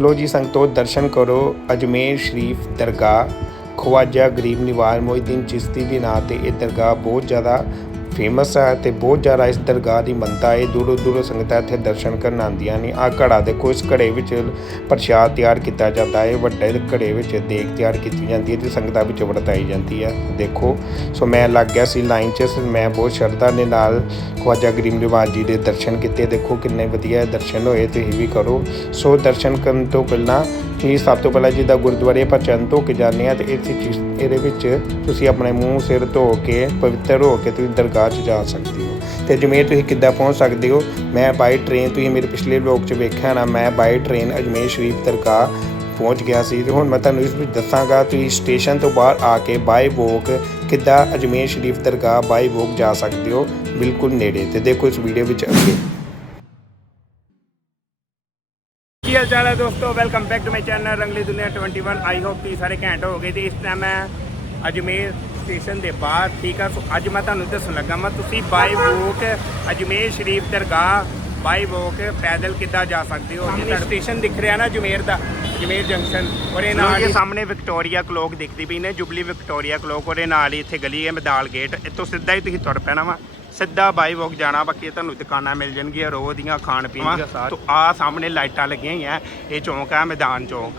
ਲੋ ਜੀ ਸੰਗਤੋ ਦਰਸ਼ਨ ਕਰੋ। ਅਜਮੇਰ ਸ਼ਰੀਫ ਦਰਗਾਹ, ਖਵਾਜਾ ਗਰੀਬ ਨਿਵਾਰ ਮੋਹਿਦੀਨ ਚਿਸ਼ਤੀ ਦੇ ਨਾਂ ਤੇ ਇਹ ਦਰਗਾਹ ਬਹੁਤ ਜ਼ਿਆਦਾ ਫੇਮਸ ਹੈ ਤੇ ਬਹੁਤ ਜ਼ਿਆਦਾ ਇਸ ਦਰਗਾਹ ਦੀ ਮੰਨਤਾ ਹੈ। ਦੂਰੋਂ ਦੂਰੋਂ ਸੰਗਤਾਂ ਇੱਥੇ ਦਰਸ਼ਨ ਕਰਨ ਆਉਂਦੀਆਂ ਨੇ। ਆ ਘੜਾ ਦੇਖੋ, ਇਸ ਘੜੇ ਵਿੱਚ ਪ੍ਰਸ਼ਾਦ ਤਿਆਰ ਕੀਤਾ ਜਾਂਦਾ ਹੈ। ਵੱਡੇ ਘੜੇ ਵਿੱਚ ਦੇਗ ਤਿਆਰ ਕੀਤੀ ਜਾਂਦੀ ਹੈ ਤੇ ਸੰਗਤਾਂ ਵਿੱਚ ਵਰਤਾਈ ਜਾਂਦੀ ਹੈ। ਦੇਖੋ, ਸੋ ਮੈਂ ਲੱਗ ਗਿਆ ਸੀ ਲਾਈਨ 'ਚ। ਮੈਂ ਬਹੁਤ ਸ਼ਰਧਾ ਦੇ ਨਾਲ ਖਵਾਜਾ ਗਰੀਬ ਨਿਵਾਜ ਜੀ ਦੇ ਦਰਸ਼ਨ ਕੀਤੇ। ਦੇਖੋ ਕਿੰਨੇ ਵਧੀਆ ਦਰਸ਼ਨ ਹੋਏ, ਤੁਸੀਂ ਵੀ ਕਰੋ। ਸੋ ਦਰਸ਼ਨ ਕਰਨ ਤੋਂ ਪਹਿਲਾਂ ਤੁਸੀਂ ਸਭ ਤੋਂ ਪਹਿਲਾਂ ਜਿੱਦਾਂ ਗੁਰਦੁਆਰੇ ਆਪਾਂ ਚਰਨ ਧੋ ਕੇ ਜਾਂਦੇ ਆ ਤੇ ਇਸ ਚੀਜ਼ ਇਹਦੇ ਵਿੱਚ ਤੁਸੀਂ ਆਪਣੇ ਮੂੰਹ, ਸਿਰ ਧੋ ਕੇ, ਪਵਿੱਤਰ ਹੋ ਕੇ ਤੁਸੀਂ ਦਰਗਾਹ 'ਚ ਜਾ ਸਕਦੇ ਹੋ। ਤੇ ਅਜਮੇਰ ਤੁਸੀਂ ਕਿੱਦਾਂ ਪਹੁੰਚ ਸਕਦੇ ਹੋ? ਮੈਂ ਬਾਈ ਟ੍ਰੇਨ ਤੁਸੀਂ ਮੇਰੇ ਪਿਛਲੇ ਵਲੌਗ 'ਚ ਵੇਖਿਆ ਨਾ, ਮੈਂ ਬਾਈ ਟ੍ਰੇਨ ਅਜਮੇਰ ਸ਼ਰੀਫ ਦਰਗਾਹ ਪਹੁੰਚ ਗਿਆ ਸੀ ਤੇ ਹੁਣ ਮੈਂ ਤੁਹਾਨੂੰ ਇਸ ਵਿੱਚ ਦੱਸਾਂਗਾ ਤੁਸੀਂ ਸਟੇਸ਼ਨ ਤੋਂ ਬਾਹਰ ਆ ਕੇ ਬਾਈ ਵੋਕ ਕਿੱਦਾਂ ਅਜਮੇਰ ਸ਼ਰੀਫ ਦਰਗਾਹ ਬਾਈ ਵੋਕ ਜਾ ਸਕਦੇ ਹੋ। ਬਿਲਕੁਲ ਨੇੜੇ ਤੇ ਦੇਖੋ ਇਸ ਵੀਡੀਓ ਵਿੱਚ ਅੱਗੇ। ਹਾਲ ਚਾਲ ਹੈ ਦੋਸਤੋ? Welcome back to my channel Rangli Duniya 21 I hope ਤੁਸੀਂ ਸਾਰੇ ਘੈਂਟ ਹੋ ਗਏ ਤੇ ਇਸ ਟਾਈਮ ਮੈਂ ਅਜਮੇਰ ਸਟੇਸ਼ਨ ਦੇ ਬਾਹਰ ਠੀਕ ਆ? ਸੋ ਅੱਜ ਮੈਂ ਤੁਹਾਨੂੰ ਦੱਸਣ ਲੱਗਾ ਮੈਂ ਤੁਸੀਂ ਬਾਈ ਵੋਕ ਅਜਮੇਰ ਸ਼ਰੀਫ ਦਰਗਾਹ ਬਾਈ ਵੋਕ ਪੈਦਲ ਕਿੱਦਾਂ ਜਾ ਸਕਦੇ ਹੋ? ਜਿਹੜਾ ਸਟੇਸ਼ਨ ਦਿਖ ਰਿਹਾ ਨਾ ਅਜਮੇਰ ਦਾ ਅਜਮੇਰ ਜੰਕਸ਼ਨ ਔਰ ਇਹ ਨਾਲ ਹੀ ਸਾਹਮਣੇ ਵਿਕਟੋਰੀਆ ਕਲੋਕ ਦਿਖਦੀ ਪਈ ਨੇ ਜੁਬਲੀ ਵਿਕਟੋਰੀਆ ਕਲੋਕ ਉਹਦੇ ਨਾਲ ਹੀ ਇੱਥੇ ਗਲੀ ਹੈ ਮਦਾਲ ਗੇਟ ਇੱਥੋਂ ਸਿੱਧਾ ਹੀ ਤੁਸੀਂ ਤੁਰ ਪੈਣਾ ਵਾ। ਸਿੱਧਾ ਬਾਈ ਵੋਕ ਜਾਣਾ ਬਾਕੀ ਤੁਹਾਨੂੰ ਦੁਕਾਨਾਂ ਮਿਲ ਜਾਣਗੀਆਂ ਰੋਜ਼ ਦੀਆਂ ਖਾਣ ਪੀਣ ਦੀਆਂ ਸਾਰ ਤੋਂ ਆ ਸਾਹਮਣੇ ਲਾਈਟਾਂ ਲੱਗੀਆਂ ਹੋਈਆਂ ਇਹ ਚੌਂਕ ਆ ਮੈਦਾਨ ਚੌਂਕ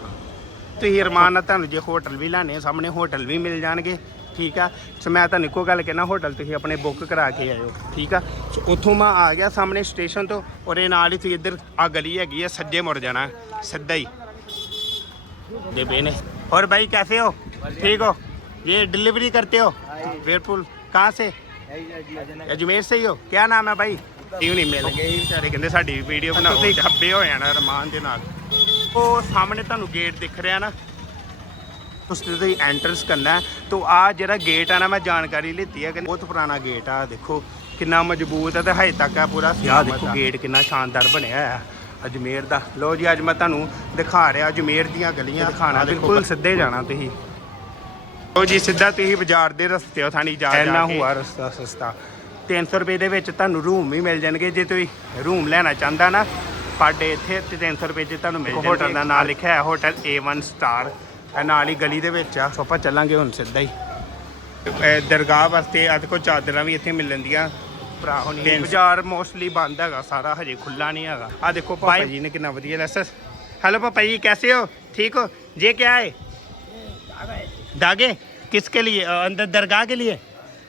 ਤੁਸੀਂ ਰਮਾਨ ਨਾਲ ਤੁਹਾਨੂੰ ਜੇ ਹੋਟਲ ਵੀ ਲੈਣੇ ਆ, ਸਾਹਮਣੇ ਹੋਟਲ ਵੀ ਮਿਲ ਜਾਣਗੇ ਠੀਕ ਆ ਸੋ ਮੈਂ ਤੁਹਾਨੂੰ ਇੱਕੋ ਗੱਲ ਕਹਿਣਾ ਹੋਟਲ ਤੁਸੀਂ ਆਪਣੇ ਬੁੱਕ ਕਰਾ ਕੇ ਆਇਓ ਠੀਕ ਆ ਸੋ ਉੱਥੋਂ ਮੈਂ ਆ ਗਿਆ ਸਾਹਮਣੇ ਸਟੇਸ਼ਨ ਤੋਂ ਔਰ ਇਹ ਨਾਲ ਹੀ ਤੁਸੀਂ ਇੱਧਰ ਆ ਗਲੀ ਹੈਗੀ ਆ ਸੱਜੇ ਮੁੜ ਜਾਣਾ ਸਿੱਧਾ ਹੀ ਦੇ बेने और भाई कैसे हो ठीक हो ये डिलीवरी करते हो वेयरपुल कहाँ से ਇਹ ਸਹੀ ਹੋ? ਕੀ ਨਾਮ ਹੈ ਭਾਈ? ਟੀਮ ਨਹੀਂ ਮਿਲ ਗਈ। ਵਿਚਾਰੇ ਕਹਿੰਦੇ ਸਾਡੀ ਵੀਡੀਓ ਬਣਾਓ ਤੁਸੀਂ ਖੱਬੇ ਹੋ ਜਾਣਾ ਰਮਾਨ ਦੇ ਨਾਲ। ਉਹ ਸਾਹਮਣੇ ਤੁਹਾਨੂੰ ਗੇਟ ਦਿਖ ਰਿਹਾ ਨਾ। ਤੁਸੀਂ ਤੁਸੀਂ ਐਂਟਰਸ ਕਰਨਾ ਤੋ ਆ ਜਿਹੜਾ ਗੇਟ ਆ ਨਾ ਮੈਂ ਜਾਣਕਾਰੀ ਲਈਤੀ ਹੈ ਕਿ ਬਹੁਤ ਪੁਰਾਣਾ ਗੇਟ ਆ ਦੇਖੋ ਕਿੰਨਾ ਮਜ਼ਬੂਤ ਹੈ ਤੇ ਹਜੇ ਤੱਕ ਆ ਪੂਰਾ ਸਿਆਹ ਦੇਖੋ ਗੇਟ ਕਿੰਨਾ ਸ਼ਾਨਦਾਰ ਬਣਿਆ ਹੈ ਅਜਮੇਰ ਦਾ। ਲੋ ਜੀ ਅੱਜ ਮੈਂ ਤੁਹਾਨੂੰ ਦਿਖਾ ਰਿਹਾ ਅਜਮੇਰ ਦੀਆਂ ਗਲੀਆਂ ਦਿਖਾਣਾ ਬਿਲਕੁਲ ਸਿੱਧੇ ਜਾਣਾ ਤੁਸੀਂ। ਲੋ ਜੀ ਸਿੱਧਾ ਤੁਸੀਂ ਬਾਜ਼ਾਰ ਦੇ ਰਸਤੇ ਹੋ ਥਾਣੀ ਜਾ ਜਾ ਕੇ। ਇੰਨਾ ਰਸਤਾ ਸਸਤਾ। 300 ਰੁਪਏ ਦੇ ਵਿੱਚ ਤੁਹਾਨੂੰ ਰੂਮ ਵੀ ਮਿਲ ਜਾਣਗੇ ਜੇ ਤੁਸੀਂ ਰੂਮ ਲੈਣਾ ਚਾਹੁੰਦਾ ਨਾ। ਸਾਡੇ ਇੱਥੇ ਤੇ 300 ਰੁਪਏ 'ਚ ਤੁਹਾਨੂੰ ਮਿਲ ਹੋਟਲ ਦਾ ਨਾਮ ਲਿਖਿਆ ਹੈ ਹੋਟਲ A1 ਸਟਾਰ ਇਹ ਨਾਲ ਹੀ ਗਲੀ ਦੇ ਵਿੱਚ ਆ ਸੋ ਆਪਾਂ ਚੱਲਾਂਗੇ ਹੁਣ ਸਿੱਧਾ ਹੀ। ਇਹ ਦਰਗਾਹ ਵਾਸਤੇ ਅੱਜ ਕੋ ਚਾਦਰਾਂ ਵੀ ਇੱਥੇ ਮਿਲਣ ਦੀਆਂ। ਭਰਾ ਹੁਣੀ ਬਾਜ਼ਾਰ ਮੋਸਟਲੀ ਬੰਦ ਹੈਗਾ ਸਾਰਾ ਹਜੇ ਖੁੱਲਾ ਨਹੀਂ ਹੈਗਾ। ਆ ਦੇਖੋ ਭਾਈ ਜੀ ਨੇ ਕਿੰਨਾ ਵਧੀਆ ਲੈਸਸ ਹੈਲੋ ਪਾਪਾ ਜੀ ਕੈਸੇ ਹੋ? ਠੀਕ ਹੋ? ਜੇ ਕਿਆ ਹੈ धागे किसके लिए अ, अंदर दरगाह के लिए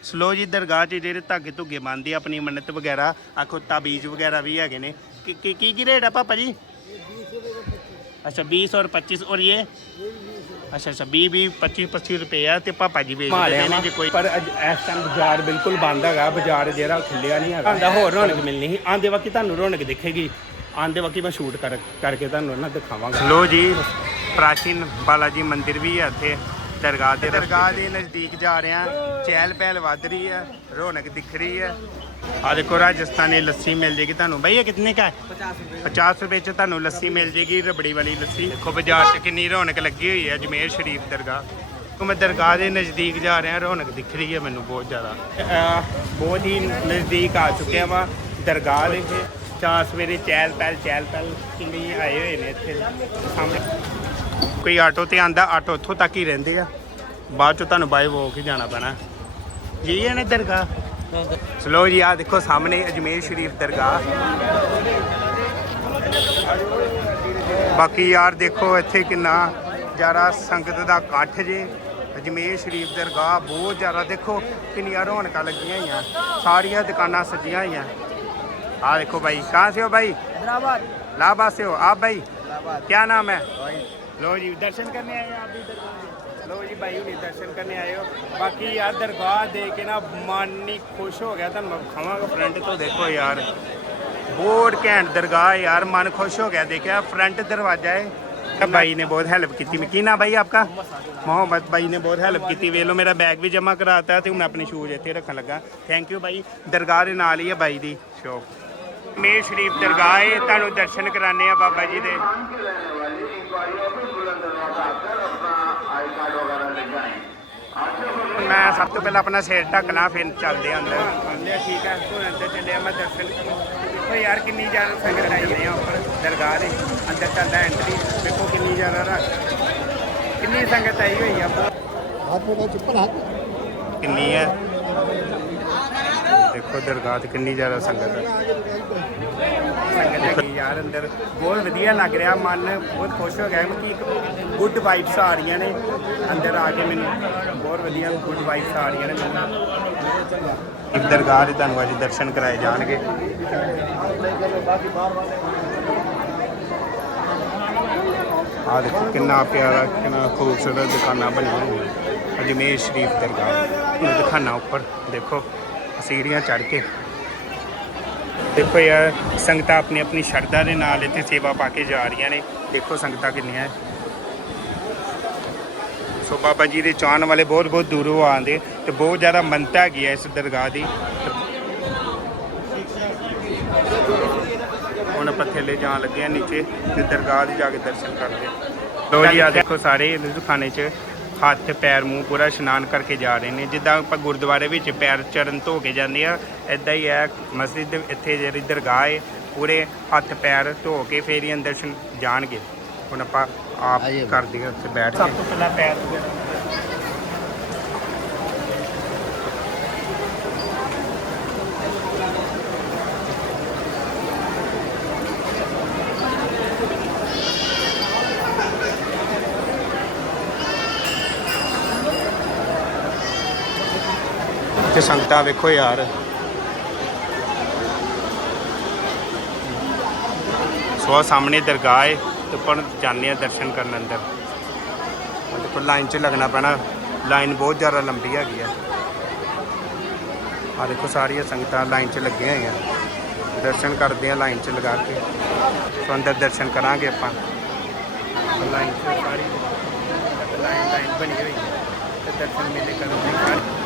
ਸਲੋ ਜੀ ਦਰਗਾਹ 'ਚ ਜਿਹੜੇ ਧਾਗੇ ਧੁੱਗੇ ਬੰਨਦੇ ਆ ਆਪਣੀ ਮੰਨਤ ਵਗੈਰਾ ਆਖੋ ਤਾਬੀਜ਼ ਵਗੈਰਾ ਵੀ ਹੈਗੇ ਨੇ ਕੀ ਕੀ ਕੀ ਕੀ ਰੇਟ ਆ ਪਾਪਾ ਜੀ ਅੱਛਾ 20 ਔਰ 25 ਔਰ ਇਹ ਅੱਛਾ ਅੱਛਾ 20 20 25 25 ਰੁਪਏ ਆ ਤੇ ਪਾਪਾ ਜੀ ਵੇਚਦੇ ਨੇ ਜੇ ਕੋਈ ਪਰ ਅੱਜ ਇਸ ਟਾਈਮ ਬਾਜ਼ਾਰ ਬਿਲਕੁਲ ਬੰਦ ਹੈਗਾ ਬਾਜ਼ਾਰ ਜਿਹੜਾ ਖੁੱਲਿਆ ਨਹੀਂ ਹੈਗਾ ਆਂਦਾ ਹੋਰ ਰੌਣਕ ਮਿਲਣੀ ਸੀ ਆਂਦੇ ਵਕਤ ਤੁਹਾਨੂੰ ਰੌਣਕ ਦਿਖੇਗੀ ਆਂਦੇ ਵਕਤ ਮੈਂ ਸ਼ੂਟ ਕਰ ਕਰਕੇ ਤੁਹਾਨੂੰ ਨਾ ਦਿਖਾਵਾਂਗਾ ਲੋ ਜੀ ਪ੍ਰਾਚੀਨ ਬਾਲਾ ਜੀ ਮੰਦਿਰ ਵੀ ਹੈ ਇੱਥੇ ਦਰਗਾਹ ਦੇ ਦਰਗਾਹ ਦੇ ਨਜ਼ਦੀਕ ਜਾ ਰਹੇ ਹਾਂ। ਚਹਿਲ ਪਹਿਲ ਵੱਧ ਰਹੀ ਹੈ ਰੌਣਕ ਦਿਖ ਰਹੀ ਹੈ। ਆ ਦੇਖੋ ਰਾਜਸਥਾਨੀ ਲੱਸੀ ਮਿਲ ਜੇਗੀ ਤੁਹਾਨੂੰ। ਭਈਆ ਕਿੰਨੇ ਕਾ 50 ਰੁਪਏ। 50 ਰੁਪਏ ਚ ਤੁਹਾਨੂੰ ਲੱਸੀ ਮਿਲ ਜੇਗੀ ਰਬੜੀ ਵਾਲੀ ਲੱਸੀ। ਦੇਖੋ ਬਾਜ਼ਾਰ 'ਚ ਕਿੰਨੀ ਰੌਣਕ ਲੱਗੀ ਹੋਈ ਹੈ ਅਜਮੇਰ ਸ਼ਰੀਫ ਦਰਗਾਹ। ਤੋਂ ਮੈਂ ਦਰਗਾਹ ਦੇ ਨਜ਼ਦੀਕ ਜਾ ਰਿਹਾ ਰੌਣਕ ਦਿਖ ਰਹੀ ਹੈ ਮੈਨੂੰ ਬਹੁਤ ਜ਼ਿਆਦਾ। ਬਹੁਤ ਹੀ ਨਜ਼ਦੀਕ ਆ ਚੁੱਕਿਆ ਵਾ ਦਰਗਾਹ ਦੇ ਚਾਰ ਸਵੇਰੇ ਚਹਿਲ ਪਹਿਲ ਚਹਿਲ ਪਹਿਲ ਕਿੰਨੀ ਆਏ ਹੋਏ ਨੇ ਇੱਥੇ। ਸਾਹਮਣੇ ਕੋਈ ਆਟੋ ਤੇ ਆਂਦਾ ਆਟੋ ਉੱਥੋਂ ਤੱਕ ਹੀ ਰਹਿੰਦੇ ਆ ਬਾਅਦ ਚ ਤੁਹਾਨੂੰ ਬਾਈ ਵੋਕ ਹੀ ਜਾਣਾ ਪੈਣਾ ਜੀ ਹੈ ਨਾ ਦਰਗਾਹ ਚਲੋ ਜੀ ਆ ਦੇਖੋ ਸਾਹਮਣੇ ਅਜਮੇਰ ਸ਼ਰੀਫ ਦਰਗਾਹ ਬਾਕੀ ਯਾਰ ਦੇਖੋ ਇੱਥੇ ਕਿੰਨਾ ਜ਼ਿਆਦਾ ਸੰਗਤ ਦਾ ਇਕੱਠ ਜੇ ਅਜਮੇਰ ਸ਼ਰੀਫ ਦਰਗਾਹ ਬਹੁਤ ਜ਼ਿਆਦਾ ਦੇਖੋ ਕਿੰਨੀਆਂ ਰੌਣਕਾਂ ਲੱਗੀਆਂ ਹੋਈਆਂ ਸਾਰੀਆਂ ਦੁਕਾਨਾਂ ਸਜੀਆਂ ਹੋਈਆਂ ਆ ਦੇਖੋ ਭਾਈ ਕਹਾਂ ਸੇ ਹੋ ਭਾਈ इलाहाबाद से हो आप भाई क्या नाम है ਲੋ ਜੀ, ਦਰਸ਼ਨ ਕਰਨੇ ਆਏ ਆਪ ਵੀ ਦਰਸ਼ਨ ਲੋ ਜੀ, ਭਾਈ ਹੁਣੇ ਦਰਸ਼ਨ ਕਰਨੇ ਆਏ ਹੋ। ਬਾਕੀ ਯਾਰ ਦਰਗਾਹ ਦੇ ਕੇ ਨਾ ਮਨ ਹੀ ਖੁਸ਼ ਹੋ ਗਿਆ, ਤੁਹਾਨੂੰ ਖਾਵਾਂਗਾ ਫਰੰਟ ਤੋਂ। ਦੇਖੋ ਯਾਰ, ਬਹੁਤ ਘੈਂਟ ਦਰਗਾਹ ਯਾਰ, ਮਨ ਖੁਸ਼ ਹੋ ਗਿਆ ਦੇਖਿਆ। ਫਰੰਟ ਦਰਵਾਜ਼ਾ ਹੈ। ਭਾਈ ਨੇ ਬਹੁਤ ਹੈਲਪ ਕੀਤੀ। ਮੈਂ ਕੀ ਨਾ ਭਾਈ ਆਪਕਾ? ਮੁਹੰਮਦ। ਭਾਈ ਨੇ ਬਹੁਤ ਹੈਲਪ ਕੀਤੀ। ਵੇਖ ਲਓ, ਮੇਰਾ ਬੈਗ ਵੀ ਜਮ੍ਹਾਂ ਕਰਾਤਾ ਤੇ ਹੁਣ ਆਪਣੇ ਸ਼ੂਜ਼ ਇੱਥੇ ਰੱਖਣ ਲੱਗਾ। ਥੈਂਕ ਯੂ ਭਾਈ। ਦਰਗਾਹ ਦੇ ਨਾਲ ਹੀ ਹੈ ਭਾਈ ਦੀ ਸ਼ੌਪ ਮੇਰ ਸ਼ਰੀਫ ਦਰਗਾਹ ਹੈ। ਤੁਹਾਨੂੰ ਦਰਸ਼ਨ ਕਰਾਣੇ ਆ ਬਾਬਾ ਜੀ ਦੇ। ਸਭ ਤੋਂ ਪਹਿਲਾਂ ਆਪਣਾ ਸਿਰ ਢੱਕਣਾ ਫਿਰ ਚੱਲਦੇ ਆ ਅੰਦਰ। ਬੰਦੇ ਠੀਕ ਹੈ। ਕੋਈ ਅੰਦਰ ਚੱਲੇ ਆ ਮੈਂ ਦਰਸ਼ਨ ਦੇਖੋ ਯਾਰ ਕਿੰਨੀ ਜ਼ਿਆਦਾ ਸੰਗਤ ਆਈ ਹੋਈ ਆ ਉੱਪਰ ਦਰਗਾਹ ਦੇ। ਅੰਦਰ ਚੱਲਦਾ ਐਂਟਰੀ ਦੇਖੋ ਕਿੰਨੀ ਜ਼ਿਆਦਾ ਰਸ਼। ਕਿੰਨੀ ਸੰਗਤ ਆਈ ਹੋਈ ਆ ਦੇਖੋ ਦਰਗਾਹ ਤੇ ਕਿੰਨੀ ਜ਼ਿਆਦਾ ਸੰਗਤ ਹੈ। ਯਾਰ ਅੰਦਰ ਬਹੁਤ ਵਧੀਆ ਲੱਗ ਰਿਹਾ, ਮਨ ਬਹੁਤ ਖੁਸ਼ ਹੋ ਗਿਆ ਕਿ ਇੱਕ ਗੁੱਡ ਵਾਈਬਸ ਆ ਰਹੀਆਂ ਨੇ ਅੰਦਰ ਆ ਕੇ ਮੈਨੂੰ। ਬਹੁਤ ਵਧੀਆ ਗੁੱਡ ਵਾਈਬਸ ਆ ਰਹੀਆਂ ਨੇ ਮੈਨੂੰ। ਇੱਕ ਦਰਗਾਹ ਦੇ ਤੁਹਾਨੂੰ ਅੱਜ ਦਰਸ਼ਨ ਕਰਾਏ ਜਾਣਗੇ। ਆ ਦੇਖੋ ਕਿੰਨਾ ਪਿਆਰਾ, ਕਿੰਨਾ ਖੂਬਸੂਰਤ ਦੁਕਾਨਾਂ ਬਣੀਆਂ ਹੋਈਆਂ ਅਜਮੇਰ ਸ਼ਰੀਫ ਦਰਗਾਹ। ਤੁਹਾਨੂੰ ਦਿਖਾਣਾ ਉੱਪਰ, ਦੇਖੋ। ਸੀੜੀਆਂ ਚੜ੍ਹ ਕੇ। ਦੇਖੋ ਯਾਰ, ਸੰਗਤਾਂ ਆਪਣੀ ਆਪਣੀ ਸ਼ਰਧਾ ਦੇ ਨਾਲ ਇੱਥੇ ਸੇਵਾ ਪਾ ਕੇ ਜਾ ਰਹੀਆਂ ਨੇ। ਦੇਖੋ ਸੰਗਤਾਂ ਕਿੰਨੀਆਂ ਹੈ ਸੋ ਬਾਬਾ ਜੀ ਦੇ ਚਾਹਣ ਵਾਲੇ ਬਹੁਤ ਬਹੁਤ ਦੂਰੋਂ ਆਉਂਦੇ ਤੇ ਬਹੁਤ ਜ਼ਿਆਦਾ ਮੰਨਤਾ ਹੈਗੀ ਹੈ ਇਸ ਦਰਗਾਹ ਦੀ। ਹੁਣ ਆਪਾਂ ਥੱਲੇ ਜਾਣ ਲੱਗੇ ਆ ਨੀਚੇ ਤੇ ਦਰਗਾਹ ਦੇ ਜਾ ਕੇ ਦਰਸ਼ਨ ਕਰਦੇ ਹਾਂ ਲੋ ਜੀ ਆ ਦੇਖੋ ਸਾਰੇ ਲੁਧਿਆਣੇ 'ਚ ਹੱਥ ਪੈਰ ਮੂੰਹ ਪੂਰਾ ਇਸ਼ਨਾਨ ਕਰਕੇ ਜਾ ਰਹੇ ਨੇ। ਜਿੱਦਾਂ ਆਪਾਂ ਗੁਰਦੁਆਰੇ ਵਿੱਚ ਪੈਰ ਚਰਨ ਧੋ ਕੇ ਜਾਂਦੇ ਆ ਐਦਾਂ ਹੀ ਹੈ ਮਸਜਿਦ ਦੇ ਇੱਥੇ ਜਿਹੜੀ ਦਰਗਾਹ ਹੈ ਪੂਰੇ ਹੱਥ ਪੈਰ ਧੋ ਕੇ ਫੇਰ ਹੀ ਅੰਦਰ ਜਾਣਗੇ। ਹੁਣ ਆਪਾਂ ਆਪ। ਕਰਦੇ ਹਾਂ ਉੱਥੇ ਬੈਠ ਕੇ। ਸਭ ਤੋਂ ਪਹਿਲਾਂ ਪੈਰ ਤੇ ਸੰਗਤਾਂ ਵੇਖੋ ਯਾਰ। ਸੋ ਆਹ ਸਾਹਮਣੇ ਦਰਗਾਹ ਹੈ ਤੇ ਉੱਪਰ ਜਾਂਦੇ ਆ ਦਰਸ਼ਨ ਕਰਨ ਅੰਦਰ। ਦੇਖੋ, ਲਾਈਨ 'ਚ ਲੱਗਣਾ ਪੈਣਾ। ਲਾਈਨ ਬਹੁਤ ਜ਼ਿਆਦਾ ਲੰਬੀ ਹੈਗੀ ਆ। ਆ ਦੇਖੋ, ਸਾਰੀਆਂ ਸੰਗਤਾਂ ਲਾਈਨ 'ਚ ਲੱਗੀਆਂ ਹੋਈਆਂ। ਦਰਸ਼ਨ ਕਰਦੇ ਆ ਲਾਈਨ 'ਚ ਲਗਾ ਕੇ। ਸੋ ਅੰਦਰ ਦਰਸ਼ਨ ਕਰਾਂਗੇ ਆਪਾਂ। ਲਾਈਨ 'ਚ ਸਾਰੀ ਲਾਈਨ ਲਾਈਨ ਬਣੀ ਹੋਈ ਤੇ ਦਰਸ਼ਨ ਮੇਲੇ ਕਰਾਂਗੇ ਲੋ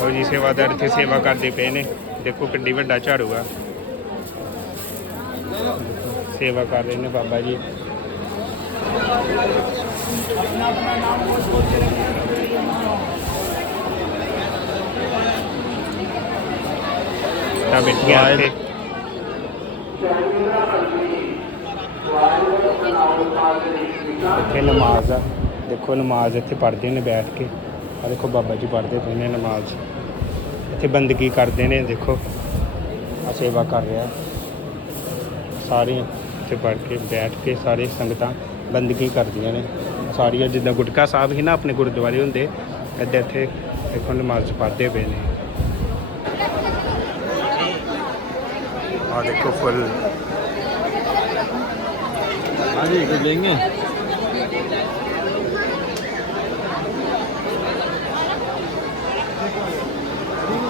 ਲੋ ਜੀ ਸੇਵਾਦਾਰ ਇੱਥੇ ਸੇਵਾ ਕਰਦੇ ਪਏ ਨੇ। ਦੇਖੋ ਕਿੰਨੀ ਵੱਡਾ ਝਾੜੂ ਆ। ਸੇਵਾ ਕਰ ਰਹੇ ਨੇ ਬਾਬਾ ਜੀ। ਤਾਂ ਬੈਠੀਆਂ ਇੱਥੇ। ਇੱਥੇ ਨਮਾਜ਼ ਆ। ਦੇਖੋ ਨਮਾਜ਼ ਇੱਥੇ ਪੜ੍ਹਦੇ ਨੇ ਬੈਠ ਕੇ। ਆ ਦੇਖੋ ਬਾਬਾ ਜੀ ਪੜ੍ਹਦੇ ਪਏ ਨੇ ਨਮਾਜ਼। ਇੱਥੇ ਬੰਦਗੀ ਕਰਦੇ ਨੇ, ਦੇਖੋ। ਆ ਸੇਵਾ ਕਰ ਰਿਹਾ। ਸਾਰੇ ਇੱਥੇ ਪੜ੍ਹ ਕੇ, ਬੈਠ ਕੇ ਸਾਰੇ ਸੰਗਤਾਂ ਬੰਦਗੀ ਕਰਦੀਆਂ ਨੇ। ਸਾਰੀਆਂ ਜਿੱਦਾਂ ਗੁਟਕਾ ਸਾਹਿਬ ਹੀ ਨਾ ਆਪਣੇ ਗੁਰਦੁਆਰੇ ਹੁੰਦੇ, ਇੱਦਾਂ ਇੱਥੇ ਦੇਖੋ ਨਮਾਜ਼ ਪੜ੍ਹਦੇ ਪਏ ਨੇ। ਆ ਦੇਖੋ ਫੁੱਲ। ਹਾਂਜੀ ਗੁੱਡ ਲੇਂਗੇ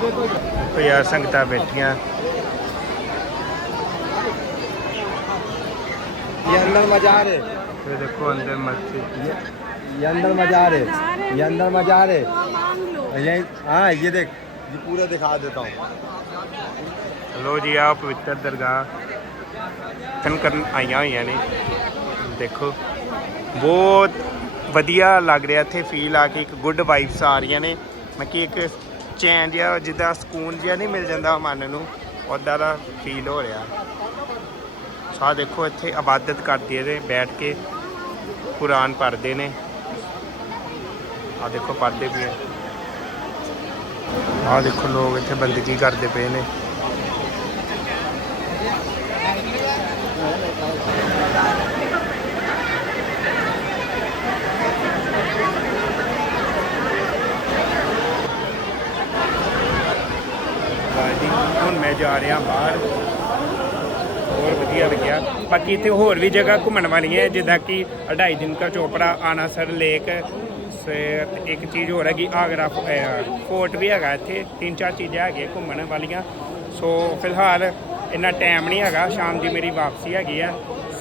लेंगे ਦੇਖੋ ਯਾਰ ਸੰਗਤਾਂ ਬੈਠੀਆਂ ये अंदर मजार है ਤੇ ਦੇਖੋ ਅੰਦਰ ਮਸਜਿਦ ये ये अंदर मजार है ये अंदर मजार है ये हाँ ये देख ये पूरा दिखा देता हूँ ਲੋ ਜੀ ਆ ਪਵਿੱਤਰ ਦਰਗਾਹ ਦਰਸ਼ਨ ਕਰਨ ਆਈਆਂ ਹੋਈਆਂ ਨੇ ਦੇਖੋ ਬਹੁਤ ਵਧੀਆ ਲੱਗ ਰਿਹਾ ਇੱਥੇ ਫੀਲ ਆ ਕੇ ਇੱਕ ਗੁੱਡ ਵਾਈਬਸ ਆ ਰਹੀਆਂ ਨੇ ਮੈਂ ਕਿ ਇੱਕ ਚੈਨ ਜਿਹਾ, ਜਿੱਦਾਂ ਸਕੂਨ ਜਿਹਾ ਨਹੀਂ ਮਿਲ ਜਾਂਦਾ ਮਨ ਨੂੰ ਉੱਦਾਂ ਦਾ ਫੀਲ ਹੋ ਰਿਹਾ। ਸਾਹ ਦੇਖੋ, ਇੱਥੇ ਇਬਾਦਤ ਕਰਦੇ ਨੇ ਬੈਠ ਕੇ ਕੁਰਾਨ ਪੜ੍ਹਦੇ ਨੇ। ਆ ਦੇਖੋ, ਪੜ੍ਹਦੇ ਵੀ ਆ ਆ ਦੇਖੋ, ਲੋਕ ਇੱਥੇ ਬੰਦਗੀ ਕਰਦੇ ਪਏ ਨੇ। ਹੁਣ ਮੈਂ ਜਾ ਰਿਹਾ ਬਾਹਰ। ਹੋਰ ਵਧੀਆ ਲੱਗਿਆ। ਬਾਕੀ ਇੱਥੇ ਹੋਰ ਵੀ ਜਗ੍ਹਾ ਘੁੰਮਣ ਵਾਲੀਆਂ ਹੈ, ਜਿੱਦਾਂ ਕਿ ਅਢਾਈ ਦਿਨ ਕਾ ਚੋਪੜਾ ਆਨਾਸਰ ਲੇਕ ਸੇ- ਇੱਕ ਚੀਜ਼ ਹੋਰ ਹੈਗੀ ਆਗਰਾ ਫੋ- ਅਹ ਫੋਰਟ ਵੀ ਹੈਗਾ ਇੱਥੇ। ਤਿੰਨ ਚਾਰ ਚੀਜ਼ਾਂ ਹੈਗੀਆਂ ਘੁੰਮਣ ਵਾਲੀਆਂ। ਸੋ ਫਿਲਹਾਲ ਇੰਨਾ ਟਾਈਮ ਨਹੀਂ ਹੈਗਾ। ਸ਼ਾਮ ਦੀ ਮੇਰੀ ਵਾਪਸੀ ਹੈਗੀ ਆ।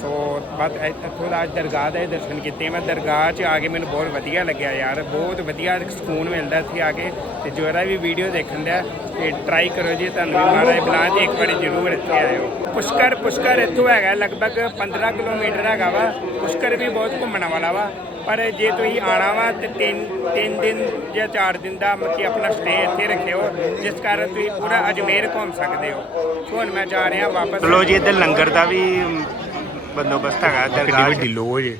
ਸੋ ਬਸ ਇੱਥੋਂ ਦਾ ਅੱਜ ਦਰਗਾਹ ਦੇ ਦਰਸ਼ਨ ਕੀਤੇ ਮੈਂ। ਦਰਗਾਹ 'ਚ ਆ ਕੇ ਮੈਨੂੰ ਬਹੁਤ ਵਧੀਆ ਲੱਗਿਆ ਯਾਰ। ਬਹੁਤ ਵਧੀਆ ਸਕੂਨ ਮਿਲਦਾ ਇੱਥੇ ਆ ਕੇ। ਤੇ ਜਿਹੜਾ ਵੀ ਵੀਡੀਓ ਦੇਖਣ ਦਾ ਤੇ ਟਰਾਈ ਕਰੋ ਜੀ ਤੁਹਾਨੂੰ ਵੀ ਮਾੜਾ ਜਿਹਾ ਬੁਲਾ ਇੱਕ ਵਾਰੀ ਜ਼ਰੂਰ ਇੱਥੇ ਆਇਓ। ਪੁਸ਼ਕਰ ਪੁਸ਼ਕਰ ਇੱਥੋਂ ਹੈਗਾ, ਲਗਭਗ 15 ਕਿਲੋਮੀਟਰ ਹੈਗਾ ਵਾ। ਪੁਸ਼ਕਰ ਵੀ ਬਹੁਤ ਘੁੰਮਣ ਵਾਲਾ ਵਾ। ਪਰ ਜੇ ਤੁਸੀਂ ਆਣਾ ਵਾ ਤੇ ਤਿੰਨ ਤਿੰਨ ਦਿਨ ਜਾਂ ਚਾਰ ਦਿਨ ਦਾ ਮਤਲਬ ਕਿ ਆਪਣਾ ਸਟੇ ਇੱਥੇ ਰੱਖਿਓ, ਜਿਸ ਕਾਰਨ ਤੁਸੀਂ ਪੂਰਾ ਅਜਮੇਰ ਘੁੰਮ ਸਕਦੇ ਹੋ। ਹੁਣ ਮੈਂ ਜਾ ਰਿਹਾ ਵਾਪਸ। ਲੋ ਜੀ, ਇੱਧਰ ਲੰਗਰ ਦਾ ਵੀ ਬੰਦੋਬਸਤ ਹੈਗਾ ਦਰਗਾਹ ਵੱਡੀ ਲੋ ਜੇ।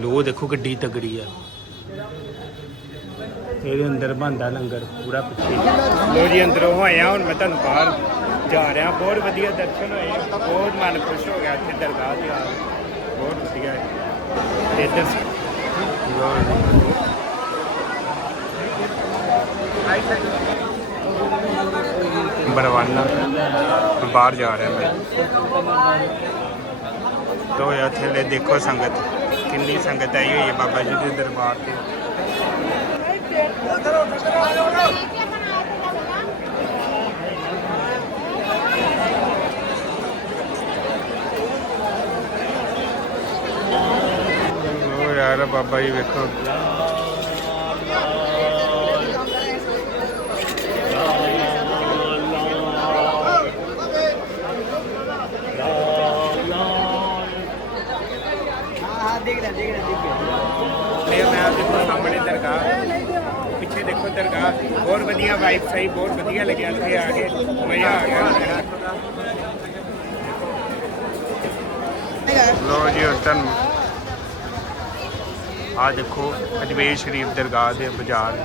ਲੋ ਦੇਖੋ ਗੱਡੀ ਤਗੜੀ ਆ। ਇਹਦੇ ਅੰਦਰ ਬੰਦਾ ਲੰਗਰ ਪੂਰਾ ਪਿੱਛੇ। ਲੋ ਜੀ ਅੰਦਰੋਂ ਹੋਏ ਆ ਹੁਣ ਮੈਂ ਤੁਹਾਨੂੰ ਬਾਹਰ ਜਾ ਰਿਹਾ। ਬਹੁਤ ਵਧੀਆ ਦਰਸ਼ਨ ਹੋਏ ਬਹੁਤ ਮਨ ਖੁਸ਼ ਹੋ ਗਿਆ ਇੱਥੇ ਦਰਗਾਹ ਤੇ ਆ ਕੇ। ਬਹੁਤ ਵਧੀਆ ਹੈ। ਤੇ ਇੱਧਰ। ਬਰਵਾਨਾ। ਬਾਹਰ ਜਾ ਰਿਹਾ ਮੈਂ। ਤੋ ਯਾ ਥੱਲੇ ਦੇਖੋ ਸੰਗਤ ਕਿੰਨੀ ਸੰਗਤ ਆਈ ਹੋਈ ਹੈ ਬਾਬਾ ਜੀ ਦੇ ਦਰਬਾਰ ਤੇ ਉਹ ਯਾਰ ਬਾਬਾ ਜੀ ਵੇਖੋ ਇਹ ਮੈਂ ਦੇਖੋ ਸਾਹਮਣੇ ਦਰਗਾਹ ਪਿੱਛੇ ਦੇਖੋ ਦਰਗਾਹ, ਬਹੁਤ ਵਧੀਆ ਵਾਈਬ ਸਹੀ ਬਹੁਤ ਵਧੀਆ ਲੱਗਿਆ ਇੱਥੇ ਆ ਕੇ, ਮਜ਼ਾ ਆ ਗਿਆ। ਲੋ ਜੀ ਹੁਣ ਤੁਹਾਨੂੰ ਆ ਦੇਖੋ, ਅਜਮੇਰ ਸ਼ਰੀਫ ਦਰਗਾਹ ਦੇ ਬਾਜ਼ਾਰ।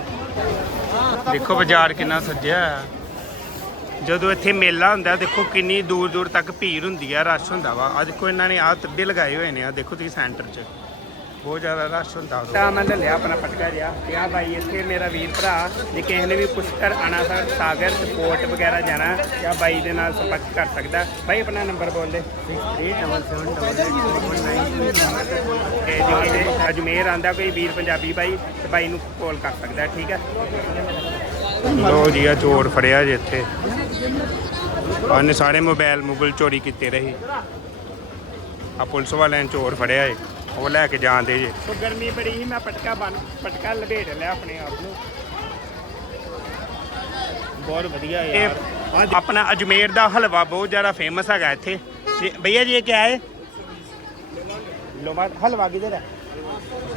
ਦੇਖੋ ਬਾਜ਼ਾਰ ਕਿੰਨਾ ਸੱਜਿਆ ਜਦੋਂ ਇੱਥੇ ਮੇਲਾ ਹੁੰਦਾ, ਦੇਖੋ ਕਿੰਨੀ ਦੂਰ ਦੂਰ ਤੱਕ ਭੀੜ ਹੁੰਦੀ ਆ, ਰਸ਼ ਹੁੰਦਾ ਵਾ। ਆ ਦੇਖੋ ਇਹਨਾਂ ਨੇ ਆਹ ਤੱਬੇ ਲਗਾਏ ਹੋਏ ਨੇ ਆ ਦੇਖੋ ਤੁਸੀਂ ਸੈਂਟਰ 'ਚ। ਬਹੁਤ ਜ਼ਿਆਦਾ ਰਸ਼ ਹੁੰਦਾ ਤਾਂ ਮੈਂ ਲੈ ਲਿਆ ਆਪਣਾ ਪਟਕਾ ਜਿਹਾ। ਤੇ ਆ ਭਾਈ ਇੱਥੇ ਮੇਰਾ ਵੀਰ ਭਰਾ ਜੇ ਕਿਸੇ ਨੇ ਵੀ ਪੁਸ਼ਕਰ ਆਣਾ ਸਾਗਰ ਸਪੋਰਟ ਵਗੈਰਾ ਜਾਣਾ ਜਾਂ ਬਾਈ ਦੇ ਨਾਲ ਸੰਪਰਕ ਕਰ ਸਕਦਾ। ਭਾਈ ਆਪਣਾ ਨੰਬਰ ਬੋਲ ਦੇ। 63778849 ਤੇ ਜੇ ਕਿਸੇ ਅਜਮੇਰ ਆਂਦਾ ਕੋਈ ਵੀਰ ਪੰਜਾਬੀ ਬਾਈ ਤੇ ਬਾਈ ਨੂੰ ਕਾਲ ਕਰ ਸਕਦਾ ਠੀਕ ਹੈ ਲੋ ਜੀ ਆ ਚੋਰ ਫੜਿਆ ਜੇ ਇੱਥੇ। ਉਹਨੇ ਸਾਰੇ ਮੋਬਾਈਲ ਮੁਗਲ ਚੋਰੀ ਕੀਤੇ ਰਹੇ। ਆ ਪੁਲਿਸ ਵਾਲਿਆਂ ਨੇ ਚੋਰ ਫੜਿਆ ਏ। ਉਹ ਲੈ ਕੇ ਜਾਂਦੇ ਜੇ। ਸੋ ਗਰਮੀ ਬੜੀ ਸੀ ਮੈਂ ਪਟਕਾ ਬੰਨ ਪਟਕਾ ਲਪੇਟ ਲਿਆ ਆਪਣੇ ਆਪ ਨੂੰ। ਬਹੁਤ ਵਧੀਆ ਯਾਰ। ਆਪਣਾ ਅਜਮੇਰ ਦਾ ਹਲਵਾ ਬਹੁਤ ਜ਼ਿਆਦਾ ਫੇਮਸ ਹੈਗਾ ਇੱਥੇ। ਤੇ ਭਈਆ ਜੀ ਇਹ ਕੀ ਹੈ? ਲੋਮਾ ਹਲਵਾ ਕਿਧਰ ਹੈ?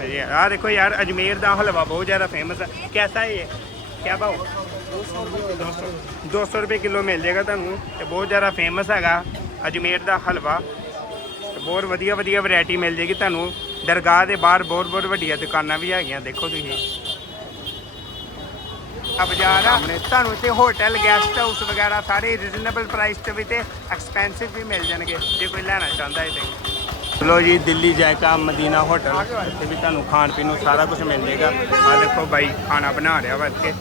ਅਜੇ ਆ ਦੇਖੋ ਯਾਰ ਅਜਮੇਰ ਦਾ ਹਲਵਾ ਬਹੁਤ ਜ਼ਿਆਦਾ ਫੇਮਸ ਹੈ। ਕੈਸਾ ਹੈ ਇਹ ਕੀ ਭਾਅ 200 ਰੁਪਏ ਕਿਲੋ ਮਿਲ ਜਾਏਗਾ ਤੁਹਾਨੂੰ ਤੇ ਬਹੁਤ ਜ਼ਿਆਦਾ ਫੇਮਸ ਹੈਗਾ ਅਜਮੇਰ ਦਾ ਹਲਵਾ। ਬਹੁਤ ਵਧੀਆ ਵਧੀਆ ਵੈਰਾਈਟੀ ਮਿਲ ਜੇਗੀ ਤੁਹਾਨੂੰ। ਦਰਗਾਹ ਦੇ ਬਾਹਰ ਬਹੁਤ ਬਹੁਤ ਵੱਡੀਆਂ ਦੁਕਾਨਾਂ ਵੀ ਹੈਗੀਆਂ ਦੇਖੋ ਤੁਸੀਂ। ਆ ਬਾਜ਼ਾਰ ਆ। ਤੁਹਾਨੂੰ ਇੱਥੇ ਹੋਟਲ ਗੈਸਟ ਹਾਊਸ ਵਗੈਰਾ ਸਾਰੇ ਰੀਜ਼ਨੇਬਲ ਪ੍ਰਾਈਸ ਤੇ ਵੀ ਤੇ ਐਕਸਪੈਂਸਿਵ ਵੀ ਮਿਲ ਜਾਣਗੇ ਜੇ ਕੋਈ ਲੈਣਾ ਚਾਹੁੰਦਾ ਹੈ ਤੇ। ਚਲੋ ਜੀ ਦਿੱਲੀ ਜਾਇਕਾ ਮਦੀਨਾ ਹੋਟਲ ਇੱਥੇ ਵੀ ਤੁਹਾਨੂੰ ਖਾਣ ਪੀਣ ਨੂੰ ਸਾਰਾ ਕੁਝ ਮਿਲ ਜਾਏਗਾ ਆ ਦੇਖੋ ਬਾਈ ਖਾਣਾ ਬਣਾ ਰਿਹਾ ਵਾ ਇੱਥੇ।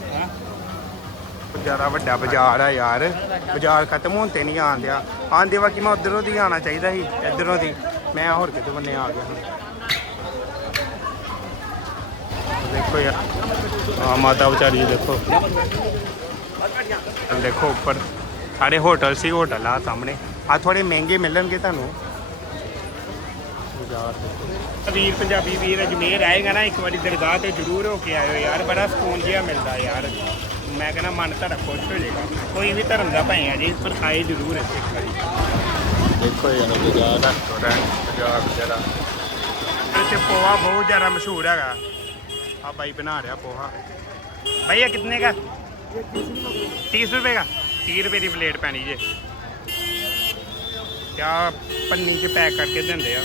ਜ਼ਿਆਦਾ ਵੱਡਾ ਬਾਜ਼ਾਰ ਆ ਯਾਰ। ਬਾਜ਼ਾਰ ਖਤਮ ਹੋਣ ਤੇ ਨਹੀਂ ਆਂਦਿਆ ਆਂਦੇ ਵਾ ਕਿ ਮੈਂ ਉਧਰੋਂ ਦੀ ਆਣਾ ਚਾਹੀਦਾ ਸੀ, ਇਧਰੋਂ ਦੀ। ਮੈਂ ਹੋਰ ਕਿਤੇ ਬੰਨੇ ਆ ਗਿਆ ਦੇਖੋ ਯਾਰ ਆ ਮਾਤਾ ਵਿਚਾਰੀ ਦੇਖੋ। ਦੇਖੋ ਉੱਪਰ। ਸਾਰੇ ਹੋਟਲ ਸੀ, ਹੋਟਲ ਆ ਸਾਹਮਣੇ। ਆ ਥੋੜੇ ਮਹਿੰਗੇ ਮਿਲਣਗੇ ਤੁਹਾਨੂੰ। ਵੀਰ, ਪੰਜਾਬੀ ਵੀਰ, ਅਜਮੇਰ ਆਏਗਾ ਨਾ, ਇੱਕ ਵਾਰੀ ਦਰਗਾਹ ਤੇ ਜ਼ਰੂਰ ਹੋ ਕੇ ਆਇਓ ਯਾਰ। ਬੜਾ ਸਕੂਨ ਜਿਹਾ ਮਿਲਦਾ ਯਾਰ। ਮੈਂ ਕਹਿੰਦਾ ਮਨ ਤੁਹਾਡਾ ਖੁਸ਼ ਹੋ ਜਾਏਗਾ। ਕੋਈ ਵੀ ਧਰਮ ਦਾ ਭਾਈ ਆ ਜੀ ਪਰ ਆਏ ਜ਼ਰੂਰ ਇੱਥੇ ਇੱਕ ਵਾਰੀ। ਦੇਖੋ ਯਾਰ ਬਾਜ਼ਾਰ ਦਾ ਪੰਜਾਬ ਜਿਹੜਾ। ਇੱਥੇ ਪੋਹਾ ਬਹੁਤ ਜ਼ਿਆਦਾ ਮਸ਼ਹੂਰ ਹੈਗਾ। ਆ ਬਾਈ ਬਣਾ ਰਿਹਾ ਪੋਹਾ। ਭਈਆ ਕਿੰਨੇ ਦਾ? 30 ਰੁਪਏ ਦਾ। 30 ਰੁਪਏ ਦੀ ਪਲੇਟ ਪੈਣੀ ਜੇ। ਕਿਆ ਪੰਨੀ 'ਚ ਪੈਕ ਕਰਕੇ ਦਿੰਦੇ ਆ।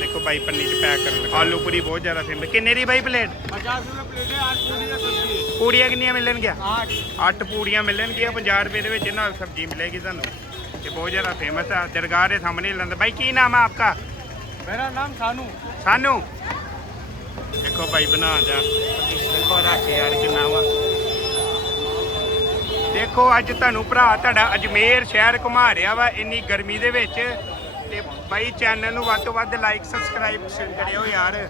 ਦੇਖੋ ਬਾਈ ਪੰਨੀ 'ਚ ਪੈਕ ਕਰਨ ਲੱਗਾ। ਆਲੂ ਪੂਰੀ ਬਹੁਤ ਜ਼ਿਆਦਾ ਫੇਮਸ ਕਿੰਨੇ ਦੀ ਬਾਈ ਪਲੇਟ? 50 ਰੁਪਏ ਪਲੇਟ ਹੈ ਆਲੂ ਪੂਰੀ ਦਾ 70 ਪੂੜੀਆਂ ਕਿੰਨੀਆਂ ਮਿਲਣਗੀਆਂ? 8 8 ਪੂੜੀਆਂ ਮਿਲਣਗੀਆਂ 50 ਰੁਪਏ ਦੇ ਵਿੱਚ ਨਾਲ ਸਬਜ਼ੀ ਮਿਲੇਗੀ ਤੁਹਾਨੂੰ। ਇਹ ਬਹੁਤ ਜ਼ਿਆਦਾ ਫੇਮਸ ਆ ਦਰਗਾਹ ਦੇ ਸਾਹਮਣੇ ਲੰਦਾ। ਬਾਈ ਕੀ ਨਾਮ ਆ ਆਪਕਾ? ਮੇਰਾ ਨਾਮ ਸਾਨੂ। ਸਾਨੂ? ਦੇਖੋ ਭਾਈ ਬਣਾ ਜਾ। ਦੇਖੋ ਰੱਖ ਯਾਰ ਕਿੰਨਾ ਵਾ। ਦੇਖੋ ਅੱਜ ਤੁਹਾਨੂੰ ਭਰਾ ਤੁਹਾਡਾ ਅਜਮੇਰ ਸ਼ਹਿਰ ਘੁਮਾ ਰਿਹਾ ਵਾ ਇੰਨੀ ਗਰਮੀ ਦੇ ਵਿੱਚ। ਤੇ ਬਾਈ ਚੈਨਲ ਨੂੰ ਵੱਧ ਤੋਂ ਵੱਧ ਲਾਈਕ ਸਬਸਕ੍ਰਾਈਬ ਕਰਿਓ ਯਾਰ।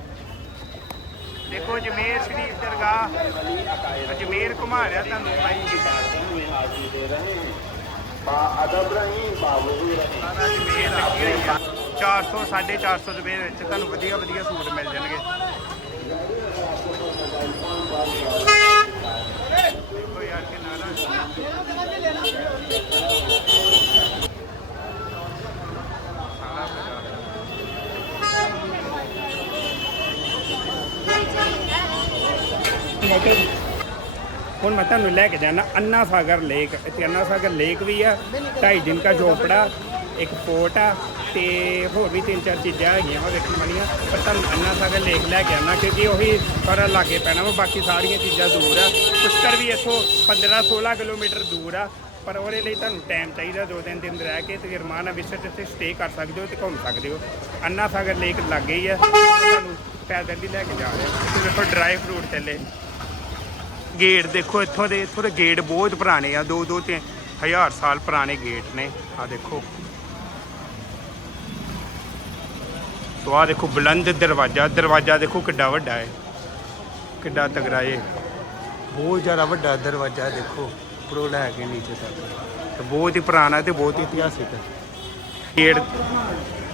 ਦੇਖੋ ਅਜਮੇਰ ਸ਼ਰੀਫ ਦਰਗਾਹ ਅਜਮੇਰ ਘੁਮਾ ਰਿਹਾ ਤੁਹਾਨੂੰ ਬਾਈ ਸਾਰਾ ਅਜਮੇਰ ਲੱਗੀ ਹੋਈ ਆ। 400 450 ਰੁਪਏ ਵਿੱਚ ਤੁਹਾਨੂੰ ਵਧੀਆ ਵਧੀਆ ਸੂਟ ਮਿਲ ਜਾਣਗੇ। ਦੇਖੋ ਯਾਰ ਕਿੰਨਾ ਨਾ ਹੁਣ ਮੈਂ ਤੁਹਾਨੂੰ ਲੈ ਕੇ ਜਾਣਾ ਅੰਨਾ ਸਾਗਰ ਲੇਕ। ਇੱਥੇ ਅੰਨਾ ਸਾਗਰ ਲੇਕ ਵੀ ਆ, ਢਾਈ ਦਿਨ ਦਾ ਝੋਪੜਾ, ਇੱਕ ਫੋਰਟ ਆ, ਤੇ ਹੋਰ ਵੀ ਤਿੰਨ ਚਾਰ ਚੀਜ਼ਾਂ ਹੈਗੀਆਂ ਉਹ ਦੇਖਣ ਵਾਲੀਆਂ। ਪਰ ਤੁਹਾਨੂੰ ਅੰਨਾ ਸਾਗਰ ਲੇਕ ਲੈ ਕੇ ਆਉਣਾ, ਕਿਉਂਕਿ ਉਹੀ ਸਾਰਾ ਲਾਗੇ ਪੈਣਾ ਵਾ, ਬਾਕੀ ਸਾਰੀਆਂ ਚੀਜ਼ਾਂ ਦੂਰ ਆ। ਪੁਸ਼ਕਰ ਵੀ ਇੱਥੋਂ 15 16 ਕਿਲੋਮੀਟਰ ਦੂਰ ਆ, ਪਰ ਉਹਦੇ ਲਈ ਤੁਹਾਨੂੰ ਟਾਈਮ ਚਾਹੀਦਾ ਦੋ ਤਿੰਨ ਦਿਨ ਰਹਿ ਕੇ, ਤੇ ਰਮਾਨਾ ਵਿਸਟ ਇੱਥੇ ਸਟੇ ਕਰ ਸਕਦੇ ਹੋ ਤੇ ਘੁੰਮ ਸਕਦੇ ਹੋ। ਅੰਨਾ ਸਾਗਰ ਲੇਕ ਲਾਗੇ ਹੀ ਆ, ਤੁਹਾਨੂੰ ਪੈਦਲ ਹੀ ਲੈ ਕੇ ਜਾ ਰਹੇ ਤੁਸੀਂ ਦੇਖੋ ਡਰਾਈ ਫਰੂਟ ਥੱਲੇ ਗੇਟ ਦੇਖੋ, ਇੱਥੋਂ ਦੇ ਇੱਥੋਂ ਦੇ ਗੇਟ ਬਹੁਤ ਪੁਰਾਣੇ ਆ, ਦੋ ਦੋ ਤੇ ਹਜ਼ਾਰ ਸਾਲ ਪੁਰਾਣੇ ਗੇਟ ਨੇ। ਆ ਦੇਖੋ। ਸੋ ਆ ਦੇਖੋ, ਬੁਲੰਦ ਦਰਵਾਜ਼ਾ। ਦਰਵਾਜ਼ਾ ਦੇਖੋ ਕਿੱਡਾ ਵੱਡਾ ਹੈ। ਕਿੱਡਾ ਤਗੜਾ ਏ ਬਹੁਤ ਜ਼ਿਆਦਾ ਵੱਡਾ ਦਰਵਾਜ਼ਾ ਦੇਖੋ, ਉੱਪਰੋਂ ਲੈ ਕੇ ਨੀਚੇ ਤੱਕ। ਤੇ ਬਹੁਤ ਹੀ ਪੁਰਾਣਾ ਤੇ ਬਹੁਤ ਹੀ ਇਤਿਹਾਸਿਕ ਹੈ। ਗੇਟ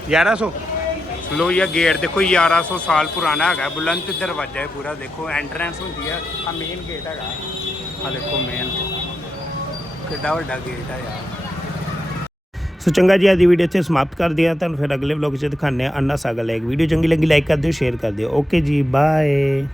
1100 ਲੋਈਆ ਗੇਟ ਦੇਖੋ 1100 ਸਾਲ ਪੁਰਾਣਾ ਹੈਗਾ। ਬੁਲੰਦ ਦਰਵਾਜ਼ਾ ਹੈ ਪੂਰਾ, ਦੇਖੋ ਐਂਟਰੈਂਸ ਹੁੰਦੀ ਹੈ ਆ ਮੇਨ ਗੇਟ ਹੈਗਾ। ਆ ਦੇਖੋ ਮੇਨ ਕਿੱਡਾ ਵੱਡਾ ਗੇਟ ਹੈ ਯਾਰ। ਸੋ ਚੰਗਾ ਜੀ, ਅੱਜ ਦੀ ਵੀਡੀਓ ਇੱਥੇ ਸਮਾਪਤ ਕਰਦੇ ਹਾਂ। ਤੁਹਾਨੂੰ ਫਿਰ ਅਗਲੇ ਵਲੌਗ 'ਚ ਦਿਖਾਉਂਦੇ ਹਾਂ। ਅੰਨਾ ਸਾਗਰ ਲੇਕ ਵੀਡੀਓ ਚੰਗੀ ਲੱਗੀ ਲਾਈਕ ਕਰ ਦਿਓ ਸ਼ੇਅਰ ਕਰ ਦਿਓ। ਓਕੇ ਜੀ ਬਾਏ